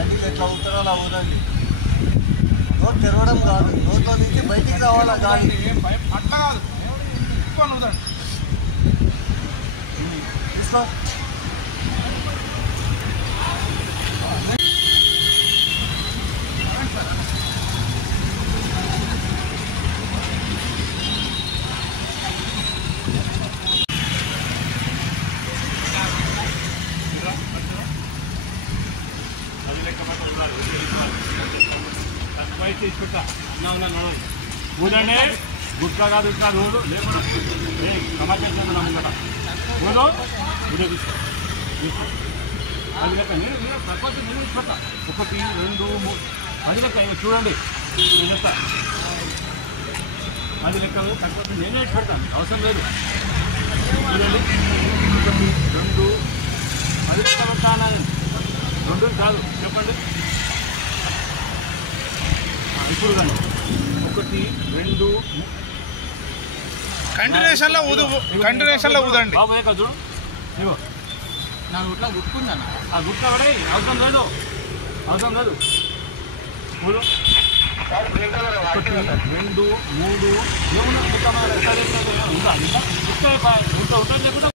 Handle ఎట్లా అవుతారో అలా ఊదండి. నోట్ తెరవడం కాదు, నోట్లో నుంచి బయటికి రావాలా గాలి. అట్లా కాదు, ఊదండి. తీసుకో. ఊదండి, గుట్కా కాదు ఇట్లా రోజు లేకుండా సమాచారం నా ముందట ఊదో ఊదే తీసుకో. అది లెక్క నేను ప్రపంచ నేను ఇష్టపడతా. 1 2 3 అది లెక్క చూడండి, నేను చెప్తా. అది లెక్క తక్కువ నేనే ఇష్టపడతాను, అవసరం లేదు. చూడండి 1 2 అది లెక్క పెడతాను. 2 కాదు, చెప్పండి ఇప్పుడు కానీ 1 2 కంటిన్యూషన్లో ఊదండి. బాబు ఏ చూడు ఇగో నా గుట్లా గుట్టుకుందన్న, ఆ గుట్ట పడే అవసరం లేదు, అవసరం లేదు. 1 2 3 ఏమున్నా గుట్ట ఉందా? గుట్ట ఉంటుంది లేకుండా